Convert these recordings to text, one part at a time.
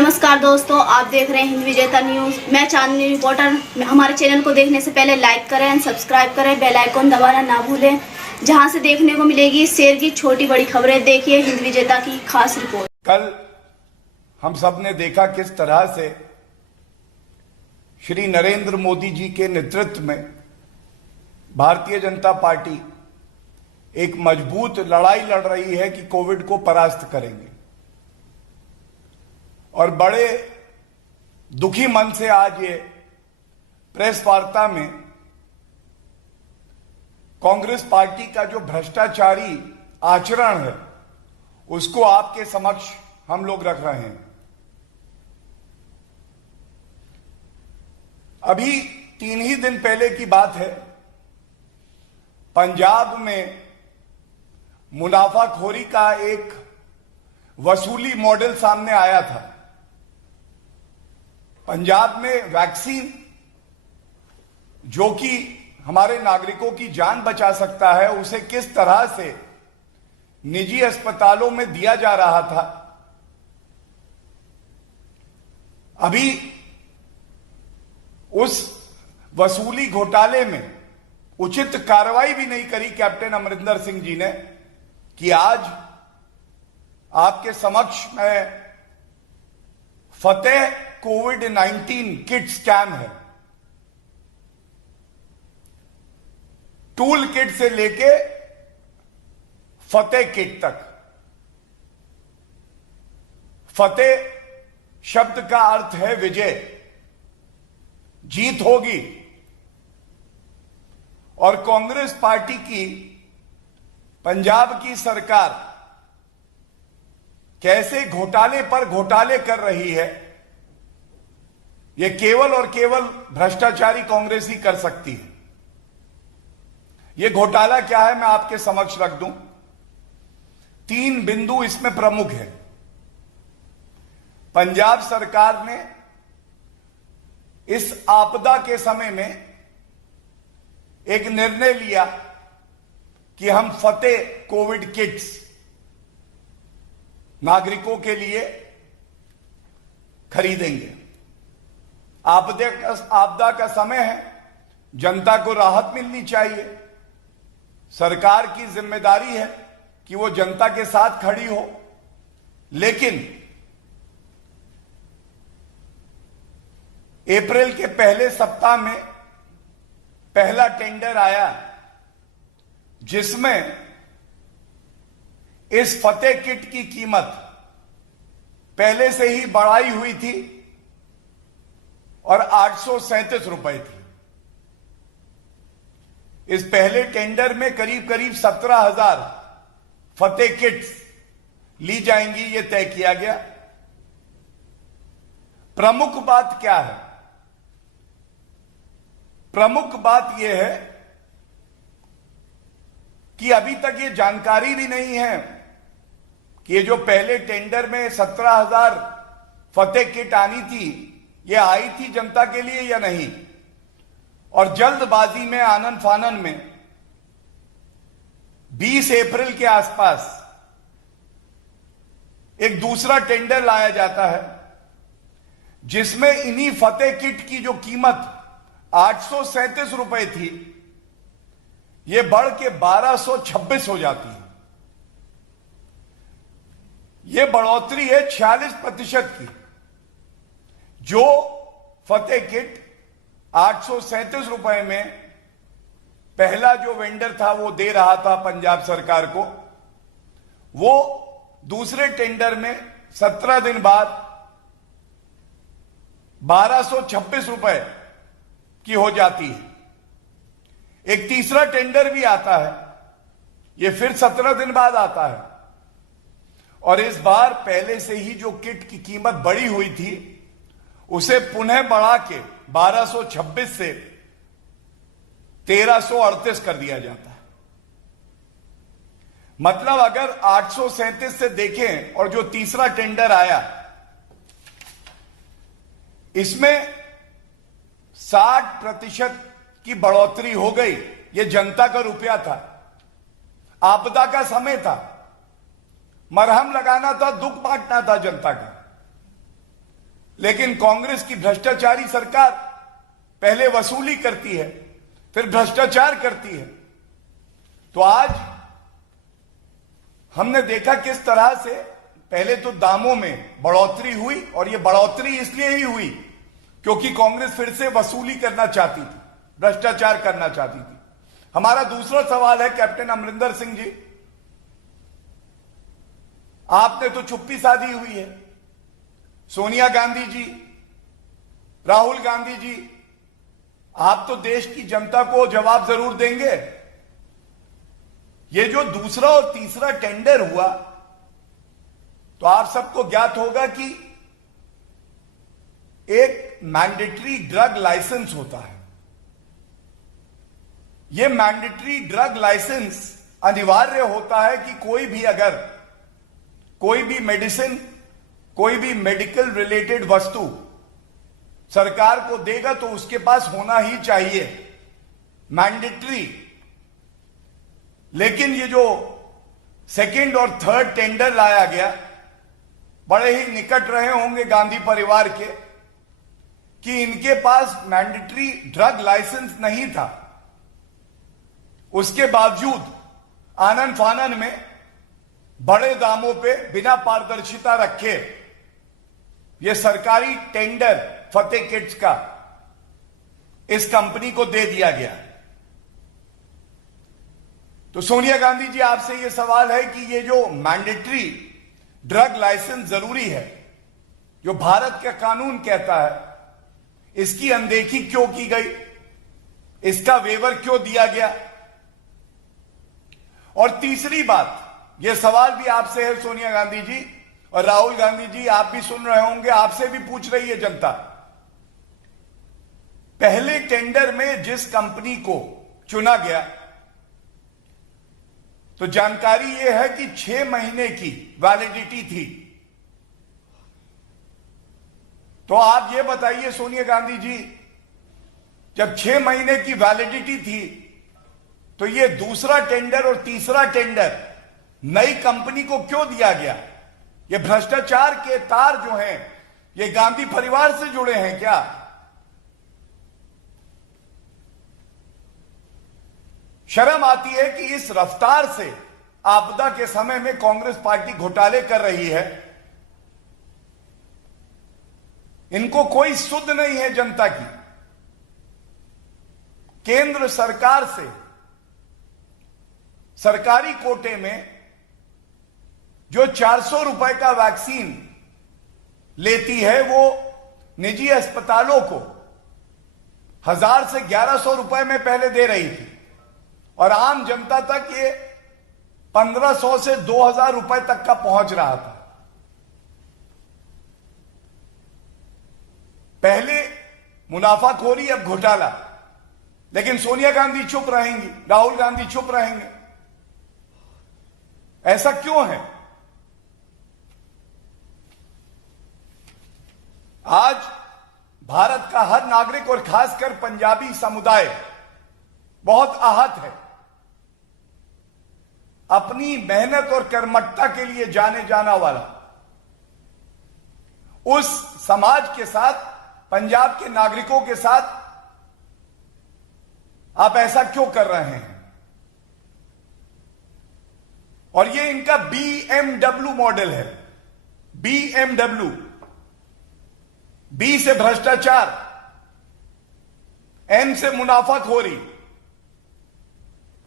नमस्कार दोस्तों, आप देख रहे हैं हिंद विजेता न्यूज। मैं चांदनी रिपोर्टर। हमारे चैनल को देखने से पहले लाइक करें, सब्सक्राइब करें, बेल आइकन दबाना ना भूलें, जहां से देखने को मिलेगी शेर की छोटी बड़ी खबरें। देखिए हिंद विजेता की खास रिपोर्ट। कल हम सब ने देखा किस तरह से श्री नरेंद्र मोदी जी के नेतृत्व में भारतीय जनता पार्टी एक मजबूत लड़ाई लड़ रही है कि कोविड को परास्त करेंगे। और बड़े दुखी मन से आज ये प्रेस वार्ता में कांग्रेस पार्टी का जो भ्रष्टाचारी आचरण है उसको आपके समक्ष हम लोग रख रहे हैं। अभी 3 ही दिन पहले की बात है, पंजाब में मुनाफाखोरी का एक वसूली मॉडल सामने आया था। पंजाब में वैक्सीन जो कि हमारे नागरिकों की जान बचा सकता है, उसे किस तरह से निजी अस्पतालों में दिया जा रहा था। अभी उस वसूली घोटाले में उचित कार्रवाई भी नहीं करी कैप्टन अमरिंदर सिंह जी ने कि आज आपके समक्ष में फतेह कोविड-19 किट स्कैम है। टूल किट से लेके फतेह किट तक। फतेह शब्द का अर्थ है विजय, जीत होगी। और कांग्रेस पार्टी की पंजाब की सरकार कैसे घोटाले पर घोटाले कर रही है, यह केवल और केवल भ्रष्टाचारी कांग्रेस ही कर सकती है। यह घोटाला क्या है मैं आपके समक्ष रख दूं। 3 बिंदु इसमें प्रमुख है। पंजाब सरकार ने इस आपदा के समय में एक निर्णय लिया कि हम फतेह कोविड किट्स नागरिकों के लिए खरीदेंगे। आपदा का समय है, जनता को राहत मिलनी चाहिए। सरकार की जिम्मेदारी है कि वो जनता के साथ खड़ी हो। लेकिन अप्रैल के पहले सप्ताह में पहला टेंडर आया जिसमें इस फतेह किट की कीमत पहले से ही बढ़ाई हुई थी और 837 रुपए थी। इस पहले टेंडर में करीब करीब 17,000 फतेह किट्स ली जाएंगी, यह तय किया गया। प्रमुख बात क्या है? प्रमुख बात यह है कि अभी तक ये जानकारी भी नहीं है कि ये जो पहले टेंडर में 17,000 फतेह किट आनी थी, ये आई थी जनता के लिए या नहीं। और जल्दबाजी में आनन फानन में 20 अप्रैल के आसपास एक दूसरा टेंडर लाया जाता है जिसमें इन्हीं फतेह किट की जो कीमत 837 रुपए थी, यह बढ़ के 1226 हो जाती है। यह बढ़ोतरी है 46% की। जो फतेह किट 837 रुपए में पहला जो वेंडर था वो दे रहा था पंजाब सरकार को, वो दूसरे टेंडर में 17 दिन बाद 1226 रुपए की हो जाती है। एक तीसरा टेंडर भी आता है, ये फिर 17 दिन बाद आता है। और इस बार पहले से ही जो किट की कीमत बढ़ी हुई थी उसे पुनः बढ़ा के 1226 से 1338 कर दिया जाता है। मतलब अगर 837 से देखें और जो तीसरा टेंडर आया इसमें 60% की बढ़ोतरी हो गई। यह जनता का रुपया था, आपदा का समय था, मरहम लगाना था, दुख बांटना था जनता का। लेकिन कांग्रेस की भ्रष्टाचारी सरकार पहले वसूली करती है, फिर भ्रष्टाचार करती है। तो आज हमने देखा किस तरह से पहले तो दामों में बढ़ोतरी हुई, और यह बढ़ोतरी इसलिए ही हुई क्योंकि कांग्रेस फिर से वसूली करना चाहती थी, भ्रष्टाचार करना चाहती थी। हमारा दूसरा सवाल है कैप्टन अमरिंदर सिंह जी, आपने तो चुप्पी साधी हुई है। सोनिया गांधी जी, राहुल गांधी जी, आप तो देश की जनता को जवाब जरूर देंगे। ये जो दूसरा और तीसरा टेंडर हुआ, तो आप सबको ज्ञात होगा कि एक मैंडेटरी ड्रग लाइसेंस होता है। यह मैंडेटरी ड्रग लाइसेंस अनिवार्य होता है कि कोई भी अगर कोई भी मेडिसिन, कोई भी मेडिकल रिलेटेड वस्तु सरकार को देगा तो उसके पास होना ही चाहिए, मैंडेटरी। लेकिन ये जो सेकंड और थर्ड टेंडर लाया गया, बड़े ही निकट रहे होंगे गांधी परिवार के कि इनके पास मैंडेटरी ड्रग लाइसेंस नहीं था। उसके बावजूद आनन फानन में बड़े दामों पे बिना पारदर्शिता रखे यह सरकारी टेंडर फतेह किट्स का इस कंपनी को दे दिया गया। तो सोनिया गांधी जी, आपसे यह सवाल है कि ये जो मैंडेटरी ड्रग लाइसेंस जरूरी है, जो भारत का कानून कहता है, इसकी अनदेखी क्यों की गई? इसका वेवर क्यों दिया गया? और तीसरी बात, यह सवाल भी आपसे है सोनिया गांधी जी, और राहुल गांधी जी आप भी सुन रहे होंगे, आपसे भी पूछ रही है जनता। पहले टेंडर में जिस कंपनी को चुना गया, तो जानकारी यह है कि 6 महीने की वैलिडिटी थी। तो आप ये बताइए सोनिया गांधी जी, जब 6 महीने की वैलिडिटी थी, तो ये दूसरा टेंडर और तीसरा टेंडर नई कंपनी को क्यों दिया गया? ये भ्रष्टाचार के तार जो हैं, ये गांधी परिवार से जुड़े हैं क्या? शर्म आती है कि इस रफ्तार से आपदा के समय में कांग्रेस पार्टी घोटाले कर रही है। इनको कोई सुध नहीं है जनता की। केंद्र सरकार से सरकारी कोटे में जो 400 रुपए का वैक्सीन लेती है, वो निजी अस्पतालों को 1000 से 1100 रुपए में पहले दे रही थी, और आम जनता तक ये 1500 से 2000 रुपए तक का पहुंच रहा था। पहले मुनाफाखोरी, अब घोटाला। लेकिन सोनिया गांधी चुप रहेंगी, राहुल गांधी चुप रहेंगे। ऐसा क्यों है? आज भारत का हर नागरिक और खासकर पंजाबी समुदाय बहुत आहत है। अपनी मेहनत और कर्मठता के लिए जाने जाना वाला उस समाज के साथ, पंजाब के नागरिकों के साथ आप ऐसा क्यों कर रहे हैं? और ये इनका BMW मॉडल है। BMW, B से भ्रष्टाचार, M से मुनाफाखोरी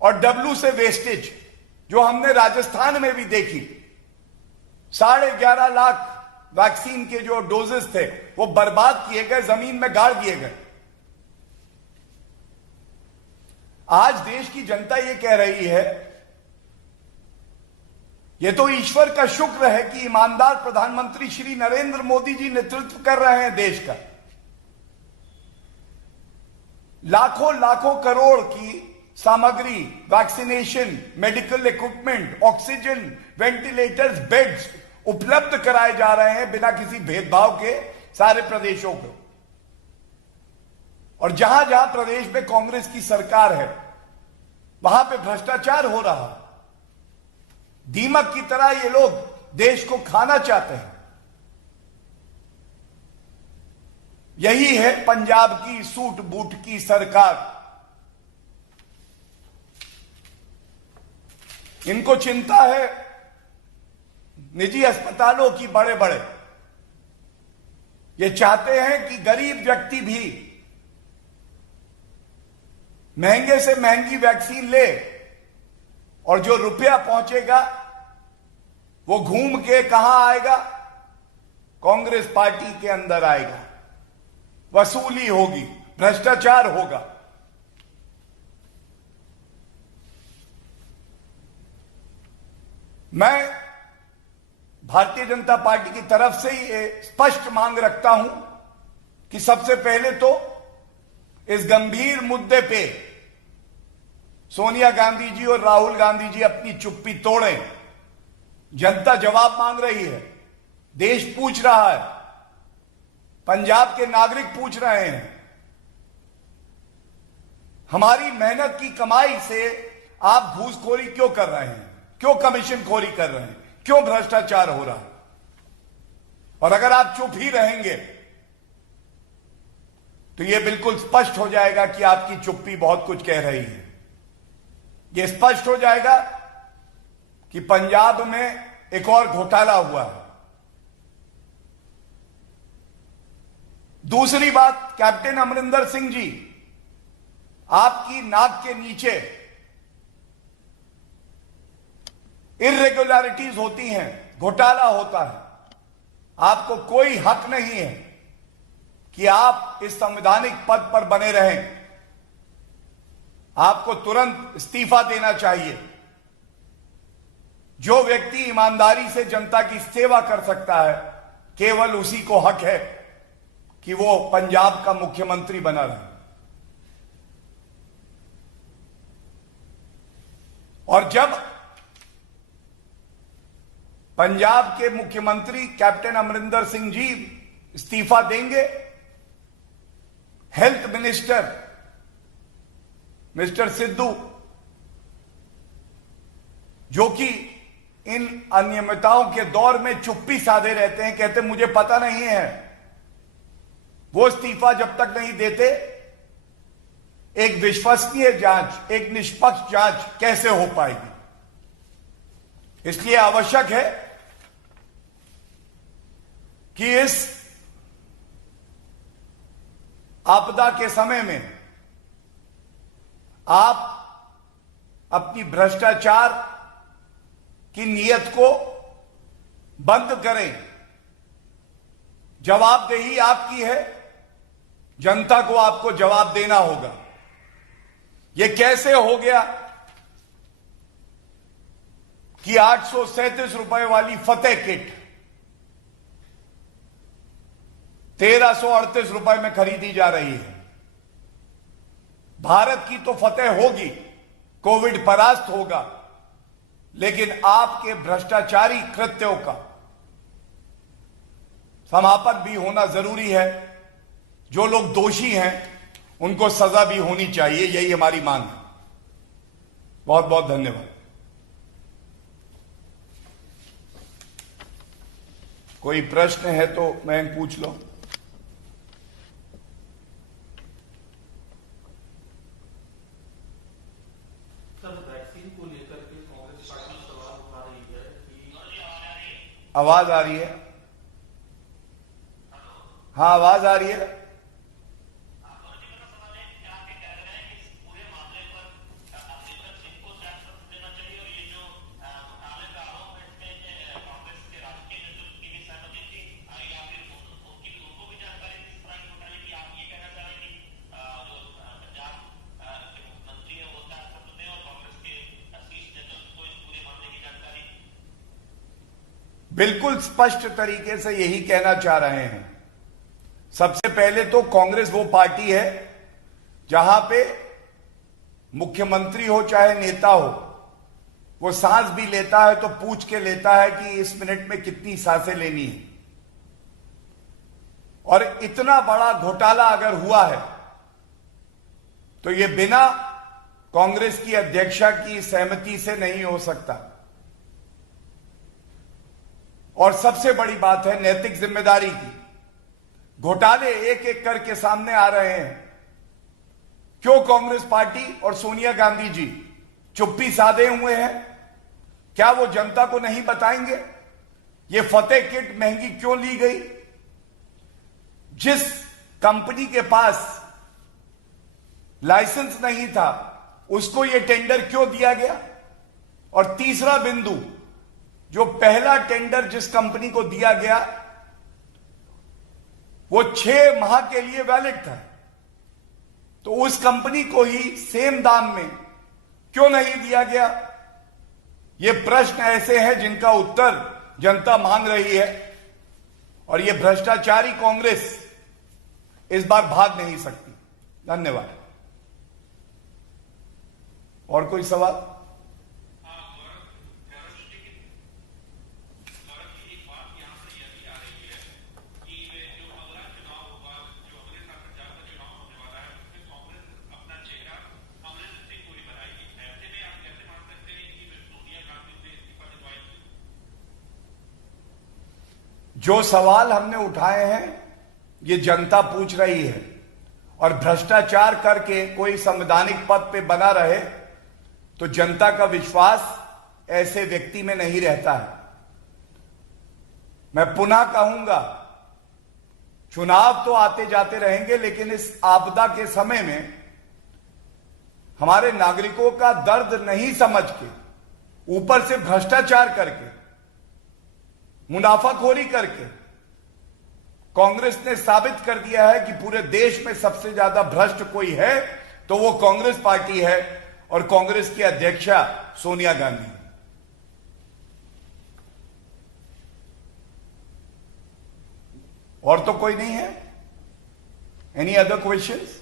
और W से वेस्टेज, जो हमने राजस्थान में भी देखी। 11.5 लाख वैक्सीन के जो डोजेस थे वो बर्बाद किए गए, जमीन में गाड़ दिए गए। आज देश की जनता ये कह रही है, ये तो ईश्वर का शुक्र है कि ईमानदार प्रधानमंत्री श्री नरेंद्र मोदी जी नेतृत्व कर रहे हैं देश का। लाखों लाखों करोड़ की सामग्री, vaccination, medical equipment, oxygen, ventilators, beds उपलब्ध कराए जा रहे हैं बिना किसी भेदभाव के सारे प्रदेशों को। और जहां जहां प्रदेश में कांग्रेस की सरकार है, वहां पे भ्रष्टाचार हो रहा है। दीमक की तरह ये लोग देश को खाना चाहते हैं। यही है पंजाब की सूट बूट की सरकार। इनको चिंता है निजी अस्पतालों की, बड़े बड़े। ये चाहते हैं कि गरीब व्यक्ति भी महंगे से महंगी वैक्सीन ले, और जो रुपया पहुंचेगा वो घूम के कहां आएगा? कांग्रेस पार्टी के अंदर आएगा। वसूली होगी, भ्रष्टाचार होगा। मैं भारतीय जनता पार्टी की तरफ से ये स्पष्ट मांग रखता हूं कि सबसे पहले तो इस गंभीर मुद्दे पे सोनिया गांधी जी और राहुल गांधी जी अपनी चुप्पी तोड़ें। जनता जवाब मांग रही है, देश पूछ रहा है, पंजाब के नागरिक पूछ रहे हैं। हमारी मेहनत की कमाई से आप घूसखोरी क्यों कर रहे हैं? क्यों कमीशन खोरी कर रहे हैं? क्यों भ्रष्टाचार हो रहा है? और अगर आप चुप ही रहेंगे तो यह बिल्कुल स्पष्ट हो जाएगा कि आपकी चुप्पी बहुत कुछ कह रही है। यह स्पष्ट हो जाएगा कि पंजाब में एक और घोटाला हुआ है। दूसरी बात, कैप्टन अमरिंदर सिंह जी, आपकी नाक के नीचे इर्रेगुलरिटीज होती हैं, घोटाला होता है। आपको कोई हक नहीं है कि आप इस संवैधानिक पद पर बने रहें। आपको तुरंत इस्तीफा देना चाहिए। जो व्यक्ति ईमानदारी से जनता की सेवा कर सकता है, केवल उसी को हक है कि वो पंजाब का मुख्यमंत्री बना रहे। और जब पंजाब के मुख्यमंत्री कैप्टन अमरिंदर सिंह जी इस्तीफा देंगे, हेल्थ मिनिस्टर मिस्टर सिद्धू, जो कि इन अनियमितताओं के दौर में चुप्पी साधे रहते हैं, कहते मुझे पता नहीं है, वो इस्तीफा जब तक नहीं देते एक विश्वसनीय जांच, एक निष्पक्ष जांच कैसे हो पाएगी? इसलिए आवश्यक है कि इस आपदा के समय में आप अपनी भ्रष्टाचार की नीयत को बंद करें। जवाबदेही आपकी है, जनता को आपको जवाब देना होगा। यह कैसे हो गया कि 837 रुपए वाली फतेह किट 1338 रुपए में खरीदी जा रही है? भारत की तो फतेह होगी, कोविड परास्त होगा, लेकिन आपके भ्रष्टाचारी कृत्यों का समापन भी होना जरूरी है। जो लोग दोषी हैं उनको सजा भी होनी चाहिए, यही हमारी मांग है। बहुत बहुत धन्यवाद। कोई प्रश्न है तो मैं पूछ लो। आवाज आ रही है? हाँ, आवाज आ रही है। बिल्कुल स्पष्ट तरीके से यही कहना चाह रहे हैं। सबसे पहले तो कांग्रेस वो पार्टी है जहां पे मुख्यमंत्री हो चाहे नेता हो, वो सांस भी लेता है तो पूछ के लेता है कि इस मिनट में कितनी सांसें लेनी है। और इतना बड़ा घोटाला अगर हुआ है तो ये बिना कांग्रेस की अध्यक्षा की सहमति से नहीं हो सकता। और सबसे बड़ी बात है नैतिक जिम्मेदारी की। घोटाले एक एक करके सामने आ रहे हैं। क्यों कांग्रेस पार्टी और सोनिया गांधी जी चुप्पी साधे हुए हैं? क्या वो जनता को नहीं बताएंगे ये फतेह किट महंगी क्यों ली गई? जिस कंपनी के पास लाइसेंस नहीं था उसको ये टेंडर क्यों दिया गया? और तीसरा बिंदु, जो पहला टेंडर जिस कंपनी को दिया गया वो 6 माह के लिए वैलिड था, तो उस कंपनी को ही सेम दाम में क्यों नहीं दिया गया? ये प्रश्न ऐसे हैं जिनका उत्तर जनता मांग रही है, और ये भ्रष्टाचारी कांग्रेस इस बार भाग नहीं सकती। धन्यवाद। और कोई सवाल? जो सवाल हमने उठाए हैं ये जनता पूछ रही है, और भ्रष्टाचार करके कोई संवैधानिक पद पे बना रहे तो जनता का विश्वास ऐसे व्यक्ति में नहीं रहता है। मैं पुनः कहूंगा, चुनाव तो आते जाते रहेंगे, लेकिन इस आपदा के समय में हमारे नागरिकों का दर्द नहीं समझ के ऊपर से भ्रष्टाचार करके, मुनाफाखोरी करके कांग्रेस ने साबित कर दिया है कि पूरे देश में सबसे ज्यादा भ्रष्ट कोई है तो वो कांग्रेस पार्टी है, और कांग्रेस की अध्यक्षा सोनिया गांधी। और तो कोई नहीं है? Any other questions?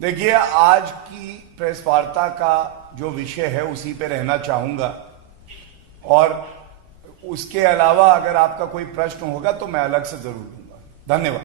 देखिए, आज की प्रेस वार्ता का जो विषय है उसी पे रहना चाहूंगा, और उसके अलावा अगर आपका कोई प्रश्न होगा तो मैं अलग से जरूर दूंगा। धन्यवाद।